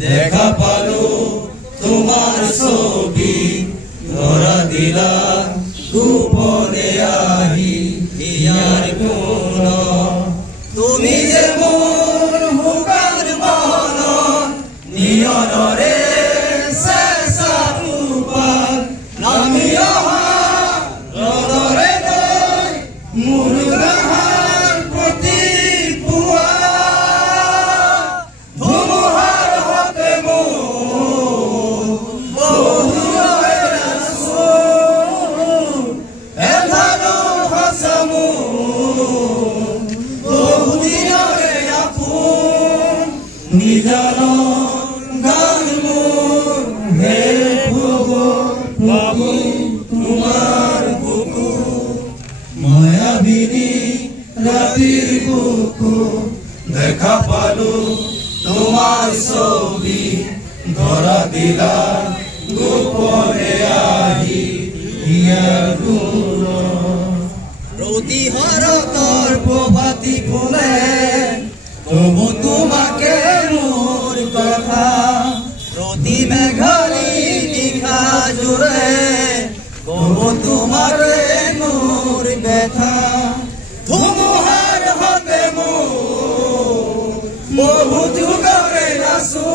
দেখা পালো তোমার ছবি ধরা দিলা গোপনে আহি ইয়ার কোন তুমি যে মোর হুকার মন নিয়নরে শেষা রূপাল নামি অহা ৰদৰে নৈ মোৰ গাহাৰ প্ৰতি পুৱা ধুমুহাৰ হতে মোৰ বহুৰে আছো এধানো সঁচামো বহুদিনৰে আপোন নিজান গান মোৰ হে প্ৰভু তোমাৰ বুকু মায়াবিনী ৰাতিৰ বুকু দেখা পালো তোমাৰ ছবি ধৰা দিলা গোপনে আহি ইয়াৰ গুণ প্ৰতি হৰতৰ প্ৰভাতী ফুলে কবু তোমাকে মোৰ কথা প্ৰতি মেঘালী নিশা জোৰে কবু তোমাকে মোৰ ব্যথা ধুমুহাৰ হতে মোৰ বহু যুগৰে আছো